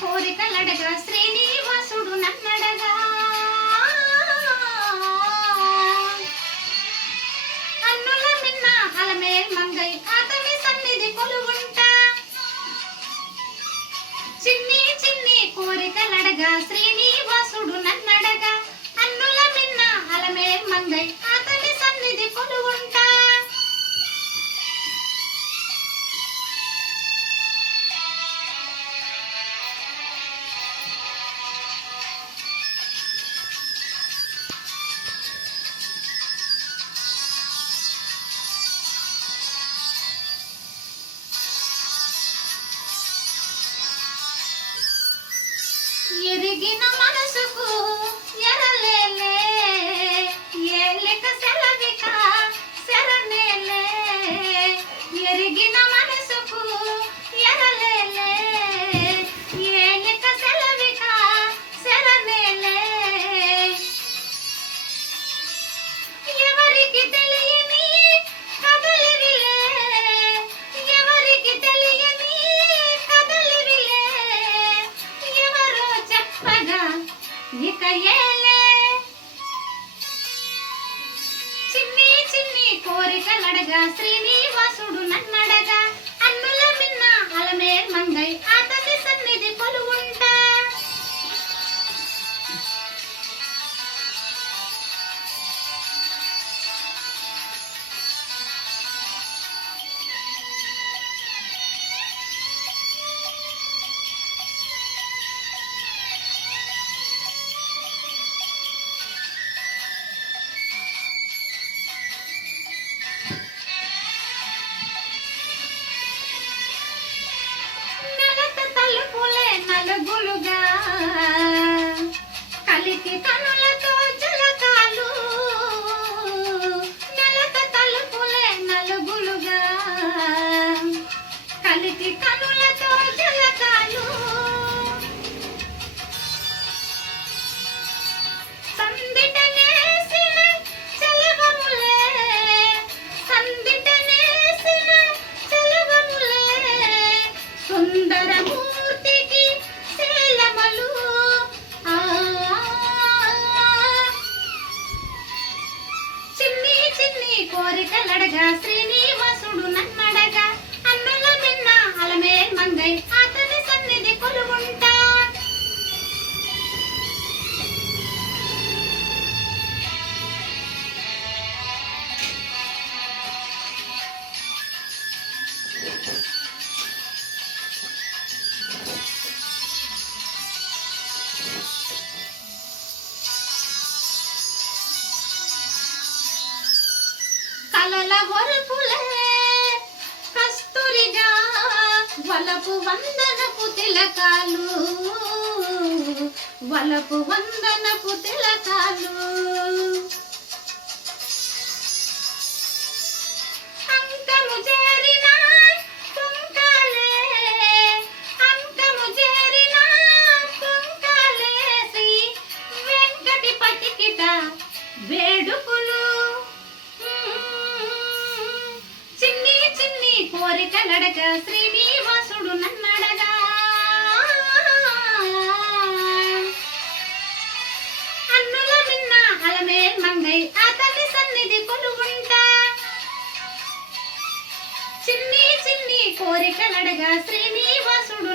కోరికలడగా శ్రీనివాసుడు నన్నడగా అన్నుల మిన్న అలమేల్ మంగై అతని సన్నిధి కొలువుంటా చిన్ని చిన్ని కోరికలడగా శ్రీనివాసుడు నన్నడగా అన్నుల మిన్న అలమేల్ మంగై అతని సన్నిధి కొలువుంటా ఎరిగిన మనసుకు ఎరలేలే ఏలిక సెలవిక శరణేలే ఎరిగిన మనసుకు ఎరలేలే ఏలిక సెలవిక శరణేలే ఎవరికి తెలియని కదలివిలే ఎవరికి తెలియని కదలివిలే ఎవరో చెప్పగా ఇక ఏలే చిన్ని చిన్ని కోరికలడగా శ్రీనివాసుడు నన్నడగా అన్నుల మిన్న అలమేల్ మంగై అతని సన్నిధి కొలువుంటా నలుగులుగా కలికి కనులతో జలకాలు నెలత తలుపులే నలుగులుగా కలికి కనులతో జలకాలు సందిటనేసిన చెలవములే సందిటనేసిన చెలవములే సుందరము కోరికలడగా శ్రీనివాసుడు నన్నడగా అన్నుల మిన్న అలమేల్ మంగై అతని సన్నిధి కొలువుంటా కలల వరపులే కస్తూరిగా వలపు వందనపు తిలకాలు వలపు వందనపు తిలకాలు అంకము చేరిన కుంకాలే అంకము చేరిన కుంకాలే శ్రీ వెంకటిపతికిట వేడుకులు కోరికలడగా శ్రీనివాసుడు నన్నడగా అన్నుల మిన్న అలమేల్ మంగై అతని సన్నిధి కొలువుంటా చిన్ని చిన్ని కోరికలడగా శ్రీనివాసుడు